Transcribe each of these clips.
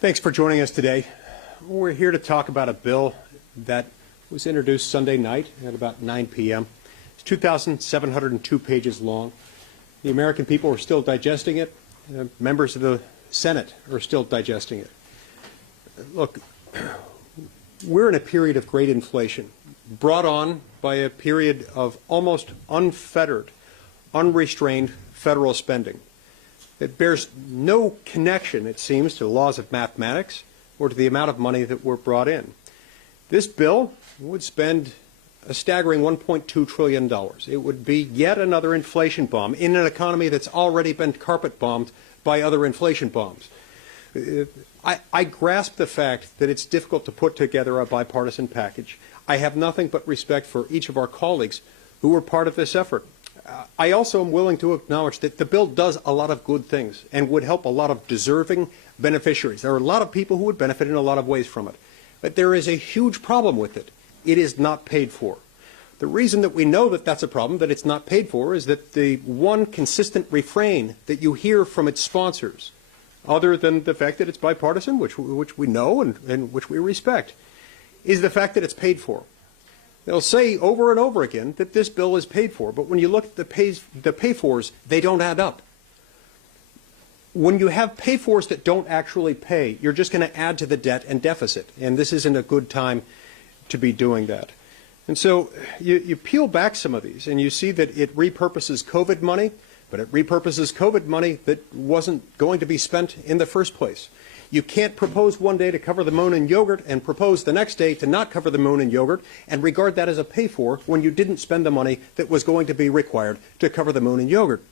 Thanks for joining us today. We're here to talk about a bill that was introduced Sunday night at about 9 p.m. It's 2,702 pages long. The American people are still digesting it. Members of the Senate are still digesting it. Look, we're in a period of great inflation, brought on by a period of almost unfettered, unrestrained federal spending. It bears no connection, it seems, to the laws of mathematics or to the amount of money that were brought in. This bill would spend a staggering $1.2 trillion. It would be yet another inflation bomb in an economy that's already been carpet bombed by other inflation bombs. I grasp the fact that it's difficult to put together a bipartisan package. I have nothing but respect for each of our colleagues who were part of this effort. I also am willing to acknowledge that the bill does a lot of good things and would help a lot of deserving beneficiaries. There are a lot of people who would benefit in a lot of ways from it. But there is a huge problem with it. It is not paid for. The reason that we know that that's a problem, that it's not paid for, is that the one consistent refrain that you hear from its sponsors, other than the fact that it's bipartisan, which we know and which we respect, is the fact that it's paid for. They'll say over and over again that this bill is paid for, but when you look at the pay-fors, they don't add up. When you have pay-fors that don't actually pay, you're just going to add to the debt and deficit, and this isn't a good time to be doing that. And so you peel back some of these, and you see that it repurposes COVID money, but it repurposes COVID money that wasn't going to be spent in the first place. You can't propose one day to cover the moon in yogurt and propose the next day to not cover the moon in yogurt and regard that as a pay-for when you didn't spend the money that was going to be required to cover the moon in yogurt.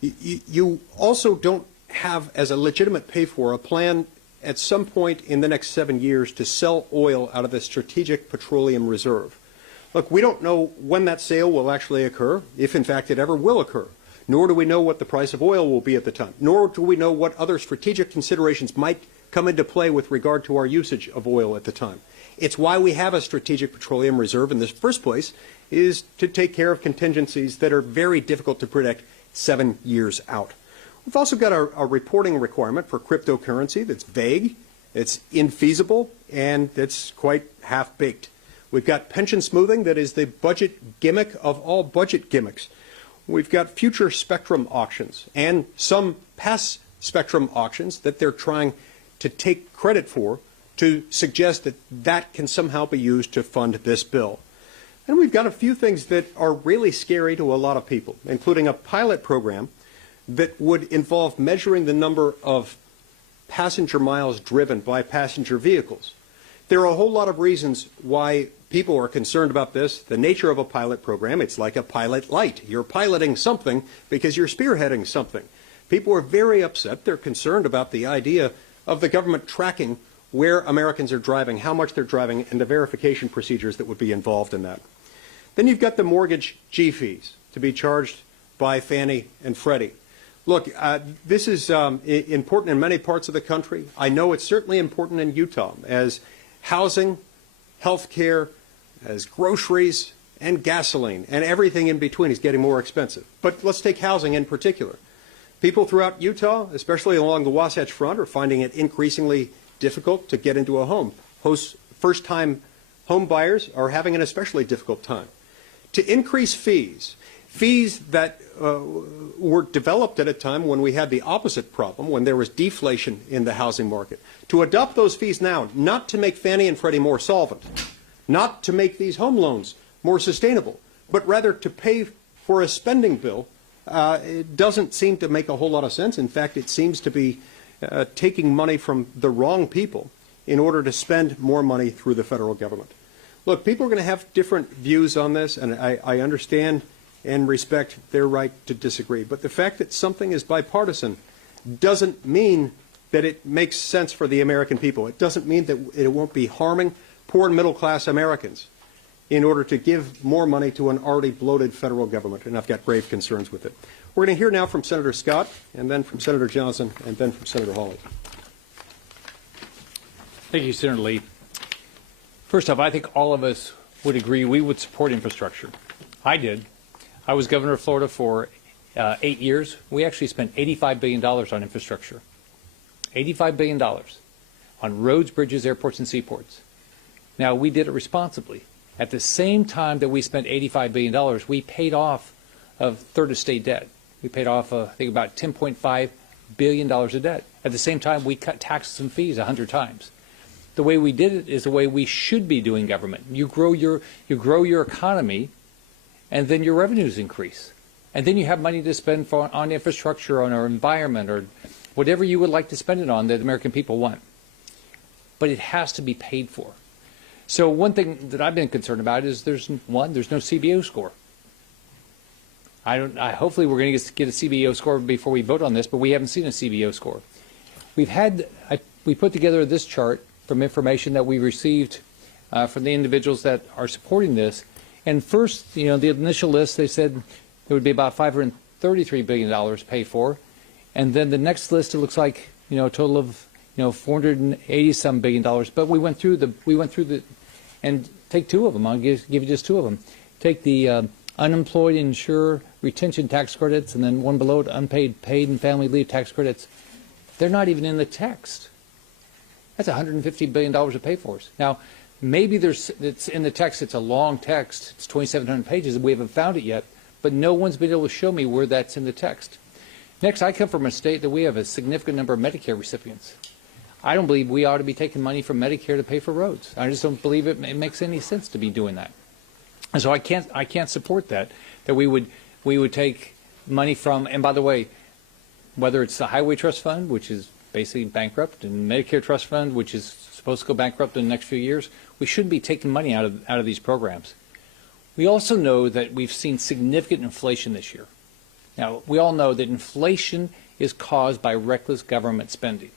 You also don't have as a legitimate pay-for a plan at some point in the next 7 years to sell oil out of the Strategic Petroleum Reserve. Look, we don't know when that sale will actually occur, if in fact it ever will occur. Nor do we know what the price of oil will be at the time. Nor do we know what other strategic considerations might come into play with regard to our usage of oil at the time. It's why we have a Strategic Petroleum Reserve in the first place, is to take care of contingencies that are very difficult to predict 7 years out. We've also got a reporting requirement for cryptocurrency that's vague, it's infeasible, and it's quite half-baked. We've got pension smoothing that is the budget gimmick of all budget gimmicks. We've got future spectrum auctions and some past spectrum auctions that they're trying to take credit for to suggest that that can somehow be used to fund this bill. And we've got a few things that are really scary to a lot of people, including a pilot program that would involve measuring the number of passenger miles driven by passenger vehicles. There are a whole lot of reasons why people are concerned about this. The nature of a pilot program, it's like a pilot light. You're piloting something because you're spearheading something. People are very upset. They're concerned about the idea of the government tracking where Americans are driving, how much they're driving, and the verification procedures that would be involved in that. Then you've got the mortgage G fees to be charged by Fannie and Freddie. Look, this is important in many parts of the country. I know it's certainly important in Utah as housing, health care, as groceries and gasoline and everything in between is getting more expensive. But let's take housing in particular. People throughout Utah, especially along the Wasatch Front, are finding it increasingly difficult to get into a home. First-time home buyers are having an especially difficult time. To increase fees that were developed at a time when we had the opposite problem, when there was deflation in the housing market. To adopt those fees now, not to make Fannie and Freddie more solvent, not to make these home loans more sustainable, but rather to pay for a spending bill, it doesn't seem to make a whole lot of sense. In fact, it seems to be taking money from the wrong people in order to spend more money through the federal government. Look, people are going to have different views on this, and I understand and respect their right to disagree. But the fact that something is bipartisan doesn't mean that it makes sense for the American people. It doesn't mean that it won't be harming poor and middle-class Americans in order to give more money to an already bloated federal government, and I've got grave concerns with it. We're going to hear now from Senator Scott, and then from Senator Johnson, and then from Senator Hawley. Thank you, Senator Lee. First off, I think all of us would agree we would support infrastructure. I did. I was governor of Florida for 8 years. We actually spent $85 billion on infrastructure. $85 billion on roads, bridges, airports, and seaports. Now, we did it responsibly. At the same time that we spent $85 billion, we paid off of third estate debt. We paid off, I think, about $10.5 billion of debt. At the same time, we cut taxes and fees 100 times. The way we did it is the way we should be doing government. You grow your economy, and then your revenues increase. And then you have money to spend on infrastructure, on our environment, or whatever you would like to spend it on that the American people want. But it has to be paid for. So one thing that I've been concerned about is there's no CBO score. Hopefully we're going to get a CBO score before we vote on this, but we haven't seen a CBO score. We put together this chart from information that we received from the individuals that are supporting this. And first, the initial list, they said there would be about $533 billion paid for. And then the next list, it looks like, a total of, $480-some billion. But we went through the, and take two of them. I'll give you just two of them. Take the unemployed insurer retention tax credits, and then one below it, unpaid paid and family leave tax credits. They're not even in the text. That's $150 billion of pay for us. Now, maybe it's in the text. It's a long text. It's 2,700 pages, and we haven't found it yet. But no one's been able to show me where that's in the text. Next, I come from a state that we have a significant number of Medicare recipients. I don't believe we ought to be taking money from Medicare to pay for roads. I just don't believe it makes any sense to be doing that. And so I can't support that we would take money from, and by the way, whether it's the Highway Trust Fund, which is basically bankrupt, and Medicare Trust Fund, which is supposed to go bankrupt in the next few years, we shouldn't be taking money out of these programs. We also know that we've seen significant inflation this year. Now, we all know that inflation is caused by reckless government spending.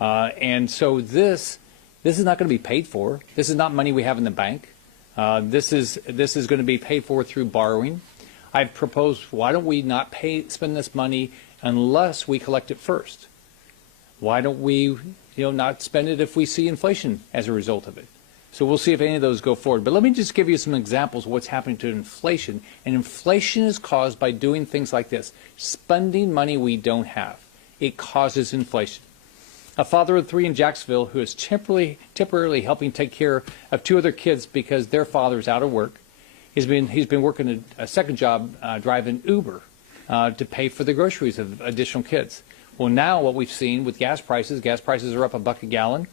And so this is not going to be paid for. This is not money we have in the bank. This is going to be paid for through borrowing. I've proposed, why don't we not spend this money unless we collect it first? Why don't we not spend it if we see inflation as a result of it? So we'll see if any of those go forward. But let me just give you some examples of what's happening to inflation. And inflation is caused by doing things like this, spending money we don't have. It causes inflation. A father of three in Jacksonville who is temporarily helping take care of two other kids because their father is out of work. He's been working a second job driving Uber to pay for the groceries of additional kids. Well, now what we've seen with gas prices are up $1 a gallon.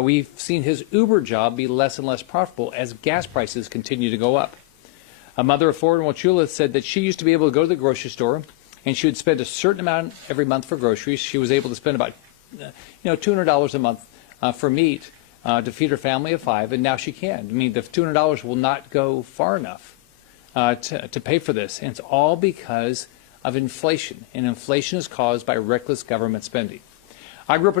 We've seen his Uber job be less and less profitable as gas prices continue to go up. A mother of four in Wauchula said that she used to be able to go to the grocery store and she would spend a certain amount every month for groceries. She was able to spend about $200 a month for meat to feed her family of five, and now she can. I mean, the $200 will not go far enough to pay for this, and it's all because of inflation, and inflation is caused by reckless government spending. I grew up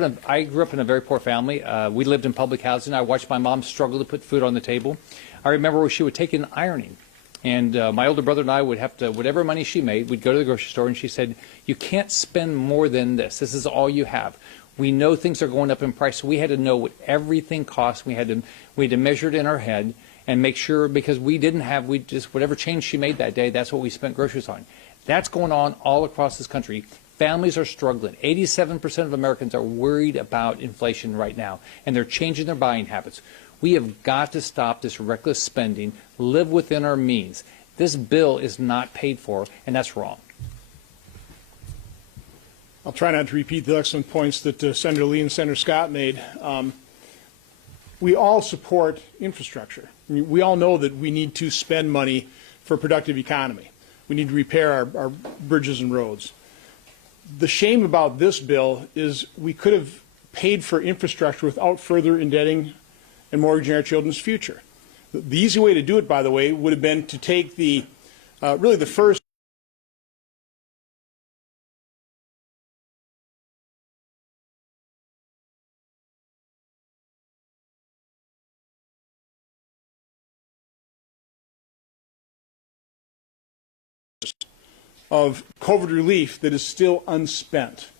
in a very poor family. We lived in public housing. I watched my mom struggle to put food on the table. I remember where she would take in ironing, and my older brother and I would have to, whatever money she made, we'd go to the grocery store, and she said, "You can't spend more than this. This is all you have." We know things are going up in price, so we had to know what everything cost. We had to measure it in our head and make sure, because we just whatever change she made that day, that's what we spent groceries on. That's going on all across this country. Families are struggling. 87% of Americans are worried about inflation right now, and they're changing their buying habits. We have got to stop this reckless spending, live within our means. This bill is not paid for, and that's wrong. I'll try not to repeat the excellent points that Senator Lee and Senator Scott made. We all support infrastructure. We all know that we need to spend money for a productive economy. We need to repair our bridges and roads. The shame about this bill is we could have paid for infrastructure without further indebting and mortgaging our children's future. The easy way to do it, by the way, would have been to take really the first of COVID relief that is still unspent.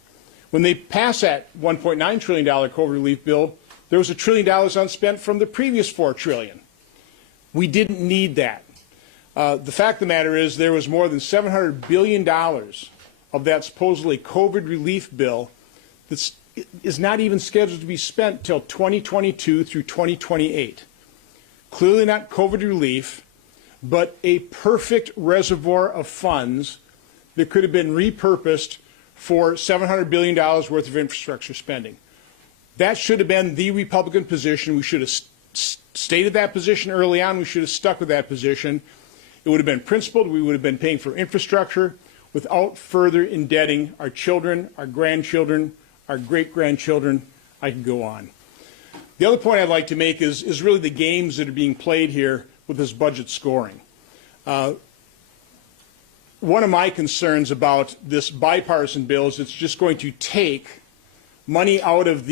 When they passed that $1.9 trillion COVID relief bill, there was $1 trillion unspent from the previous $4 trillion. We didn't need that. The fact of the matter is there was more than $700 billion of that supposedly COVID relief bill that's is not even scheduled to be spent till 2022 through 2028. Clearly not COVID relief, but a perfect reservoir of funds that could have been repurposed for $700 billion worth of infrastructure spending. That should have been the Republican position. We should have stated that position early on. We should have stuck with that position. It would have been principled. We would have been paying for infrastructure without further indebting our children, our grandchildren, our great-grandchildren. I could go on. The other point I'd like to make is really the games that are being played here with this budget scoring. One of my concerns about this bipartisan bill is it's just going to take money out of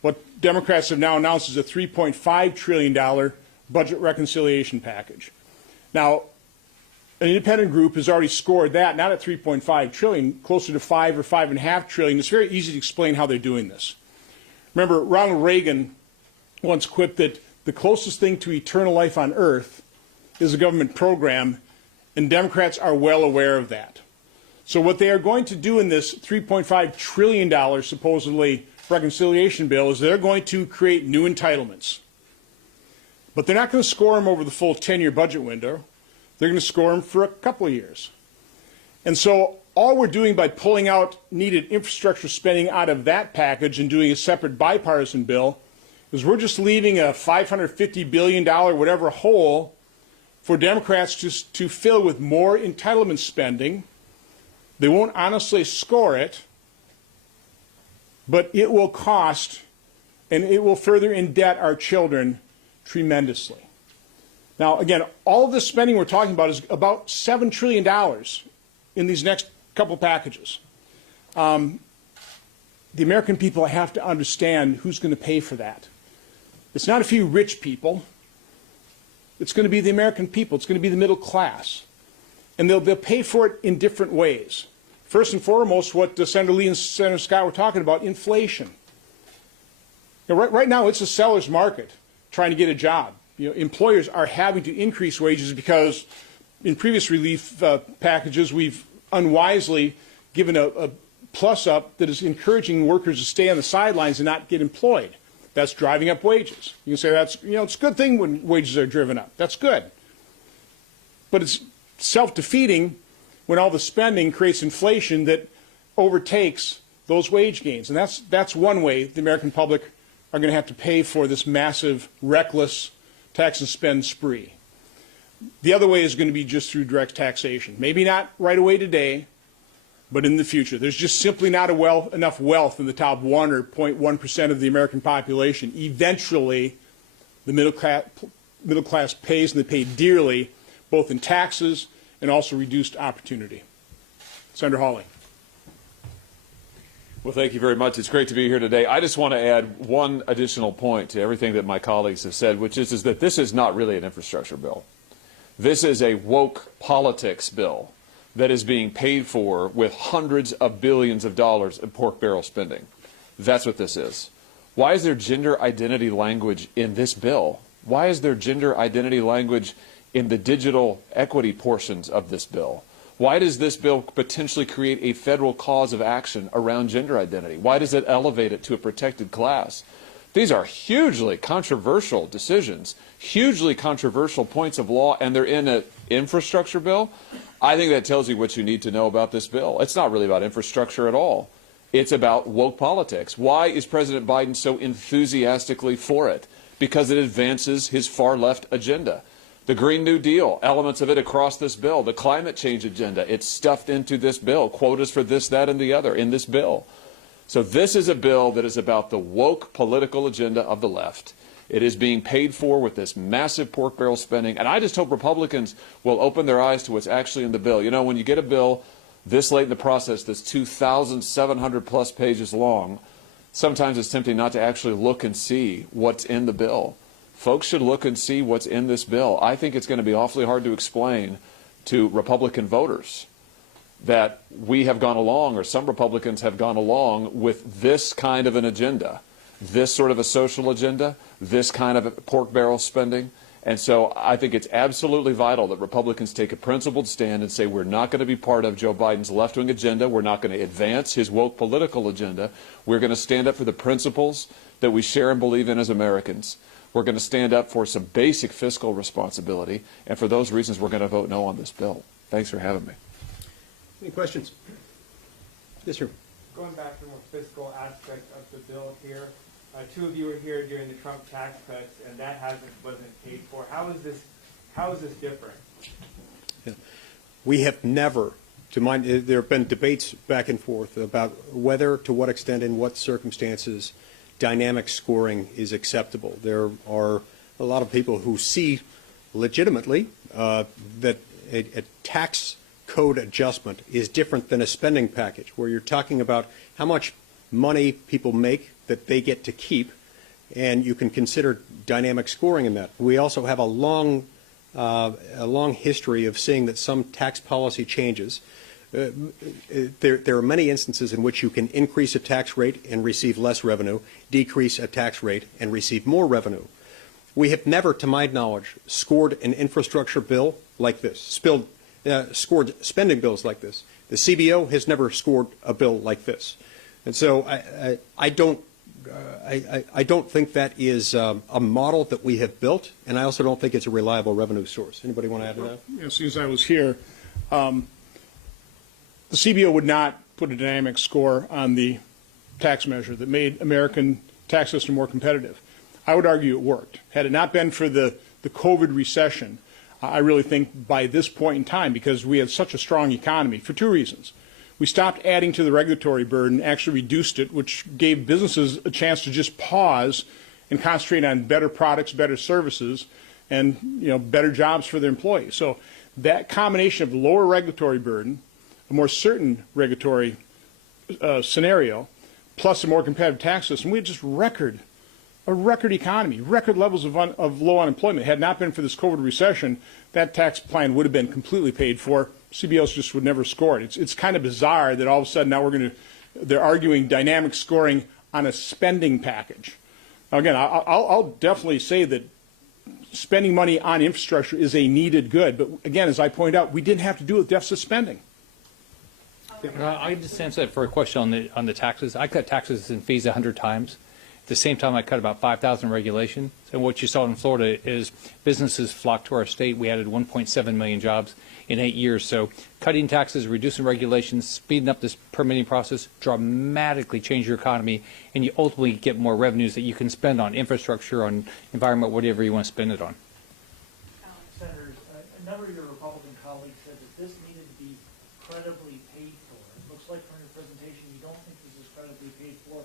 what Democrats have now announced is a $3.5 trillion budget reconciliation package. Now, an independent group has already scored that, not at $3.5 trillion, closer to $5 or $5.5 trillion. It's very easy to explain how they're doing this. Remember, Ronald Reagan once quipped that the closest thing to eternal life on earth is a government program, and Democrats are well aware of that. So what they are going to do in this $3.5 trillion supposedly reconciliation bill is they're going to create new entitlements. But they're not going to score them over the full 10-year budget window. They're going to score them for a couple of years. And so all we're doing by pulling out needed infrastructure spending out of that package and doing a separate bipartisan bill is we're just leaving a $550 billion whatever hole for Democrats to fill with more entitlement spending. They won't honestly score it, but it will cost and it will further indebt our children tremendously. Now, again, all of this spending we're talking about is about $7 trillion in these next couple packages. The American people have to understand who's going to pay for that. It's not a few rich people. It's going to be the American people. It's going to be the middle class. And they'll pay for it in different ways. First and foremost, what Senator Lee and Senator Scott were talking about, inflation. Right now, it's a seller's market trying to get a job. Employers are having to increase wages because in previous relief packages, we've unwisely given a plus-up that is encouraging workers to stay on the sidelines and not get employed. That's driving up wages. You can say that's, it's a good thing when wages are driven up. That's good. But it's self-defeating when all the spending creates inflation that overtakes those wage gains. And that's one way the American public are going to have to pay for this massive, reckless tax and spend spree. The other way is going to be just through direct taxation. Maybe not right away today, but in the future. There's just simply not enough wealth in the top 1 or 0.1% of the American population. Eventually, the middle class pays, and they pay dearly, both in taxes and also reduced opportunity. Senator Hawley. Well, thank you very much. It's great to be here today. I just want to add one additional point to everything that my colleagues have said, which is that this is not really an infrastructure bill. This is a woke politics bill that is being paid for with hundreds of billions of dollars in pork barrel spending. That's what this is. Why is there gender identity language in this bill? Why is there gender identity language in the digital equity portions of this bill? Why does this bill potentially create a federal cause of action around gender identity? Why does it elevate it to a protected class? These are hugely controversial decisions, hugely controversial points of law, and they're in an infrastructure bill. I think that tells you what you need to know about this bill. It's not really about infrastructure at all. It's about woke politics. Why is President Biden so enthusiastically for it? Because it advances his far-left agenda. The Green New Deal, elements of it across this bill. The climate change agenda, it's stuffed into this bill. Quotas for this, that, and the other in this bill. So this is a bill that is about the woke political agenda of the left. It is being paid for with this massive pork barrel spending. And I just hope Republicans will open their eyes to what's actually in the bill. You know, when you get a bill this late in the process that's 2,700 plus pages long, sometimes it's tempting not to actually look and see what's in the bill. Folks should look and see what's in this bill. I think it's going to be awfully hard to explain to Republican voters that we have gone along, or some Republicans have gone along, with this kind of an agenda, this sort of a social agenda, this kind of pork barrel spending, And so I think it's absolutely vital that Republicans take a principled stand and say we're not going to be part of Joe Biden's left-wing agenda. We're not going to advance his woke political agenda. We're going to stand up for the principles that we share and believe in as Americans. We're going to stand up for some basic fiscal responsibility. And for those reasons, we're going to vote no on this bill. Thanks for having me. Any questions? Yes, sir. Going back to the more fiscal aspect of the bill here, two of you were here during the Trump tax cuts, and that wasn't paid for. How is this different? Yeah. We have never, to mind, there have been debates back and forth about whether, to what extent, in what circumstances, dynamic scoring is acceptable. There are a lot of people who see legitimately that a tax code adjustment is different than a spending package, where you're talking about how much money people make that they get to keep, and you can consider dynamic scoring in that. We also have a long history of seeing that some tax policy changes. There are many instances in which you can increase a tax rate and receive less revenue, decrease a tax rate and receive more revenue. We have never, to my knowledge, scored an infrastructure bill like this, scored spending bills like this. The CBO has never scored a bill like this. And so I don't think that is a model that we have built, and I also don't think it's a reliable revenue source. Anybody want to add to that? As soon as I was here, the CBO would not put a dynamic score on the tax measure that made American tax system more competitive. I would argue it worked. Had it not been for the COVID recession, I really think by this point in time, because we had such a strong economy, for two reasons. We stopped adding to the regulatory burden, actually reduced it, which gave businesses a chance to just pause and concentrate on better products, better services, and better jobs for their employees. So that combination of lower regulatory burden, a more certain regulatory scenario, plus a more competitive tax system, we had just a record economy, record levels of low unemployment. Had it not been for this COVID recession, that tax plan would have been completely paid for. CBOs just would never score it. It's kind of bizarre that all of a sudden now they're arguing dynamic scoring on a spending package. Now again, I'll definitely say that spending money on infrastructure is a needed good, but again, as I pointed out, we didn't have to do it with deficit spending. I just answer that for a question on the taxes. I cut taxes and fees 100 times. At the same time, I cut about 5,000 regulations. And what you saw in Florida is businesses flocked to our state. We added 1.7 million jobs in 8 years. So cutting taxes, reducing regulations, speeding up this permitting process dramatically change your economy, and you ultimately get more revenues that you can spend on infrastructure, on environment, whatever you want to spend it on. Senators, a number of your Republican colleagues said that this needed to be credibly paid for. It looks like from your presentation you don't think this is credibly paid for.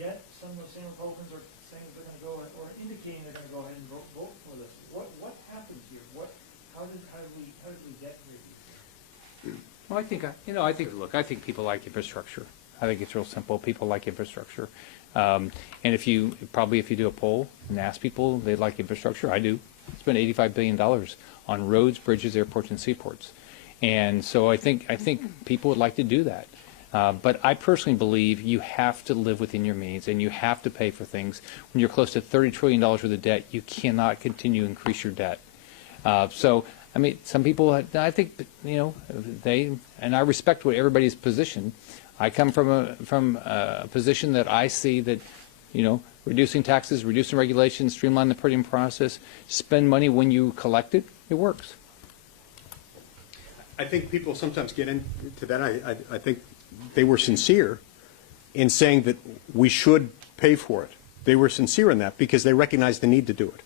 Yet some of the same Republicans are saying they're going to go or indicating they're going to go ahead and vote for this. What happens here? How did we get here? Well, I think people like infrastructure. I think it's real simple. People like infrastructure. And if you do a poll and ask people they like infrastructure, I do. Spend $85 billion on roads, bridges, airports, and seaports. And so I think people would like to do that. But I personally believe you have to live within your means, and you have to pay for things. When you're close to $30 trillion worth of debt, you cannot continue to increase your debt. So, I mean, some people, I think, and I respect what everybody's position. I come from a position that I see that, reducing taxes, reducing regulations, streamline the permitting process, spend money when you collect it, it works. I think people sometimes get into that. I think they were sincere in saying that we should pay for it. They were sincere in that because they recognize the need to do it.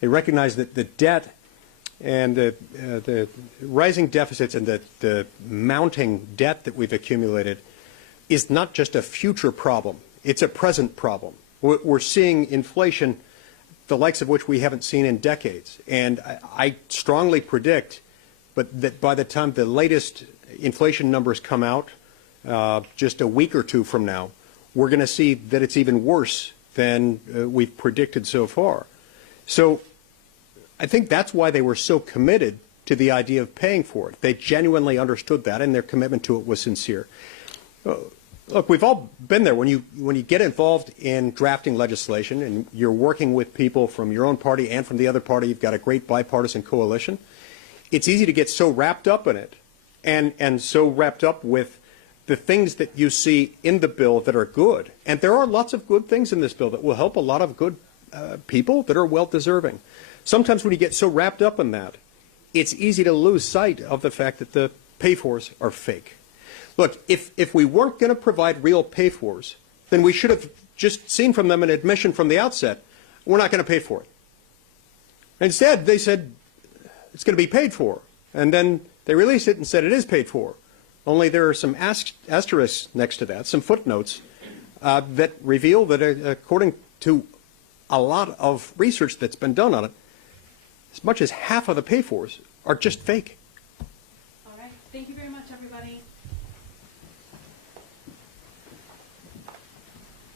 They recognize that the debt and the rising deficits and the mounting debt that we've accumulated is not just a future problem. It's a present problem. We're seeing inflation, the likes of which we haven't seen in decades. And I strongly predict that by the time the latest inflation numbers come out, just a week or two from now, we're going to see that it's even worse than we've predicted so far. So I think that's why they were so committed to the idea of paying for it. They genuinely understood that, and their commitment to it was sincere. Look, we've all been there. When you get involved in drafting legislation and you're working with people from your own party and from the other party, you've got a great bipartisan coalition, it's easy to get so wrapped up in it and so wrapped up with the things that you see in the bill that are good. And there are lots of good things in this bill that will help a lot of good people that are well-deserving. Sometimes when you get so wrapped up in that, it's easy to lose sight of the fact that the pay-fors are fake. Look, if we weren't going to provide real pay-fors, then we should have just seen from them an admission from the outset, we're not going to pay for it. Instead, they said it's going to be paid for. And then they released it and said it is paid for. Only there are some asterisks next to that, some footnotes that reveal that according to a lot of research that's been done on it, as much as half of the pay-fors are just fake. All right. Thank you very much.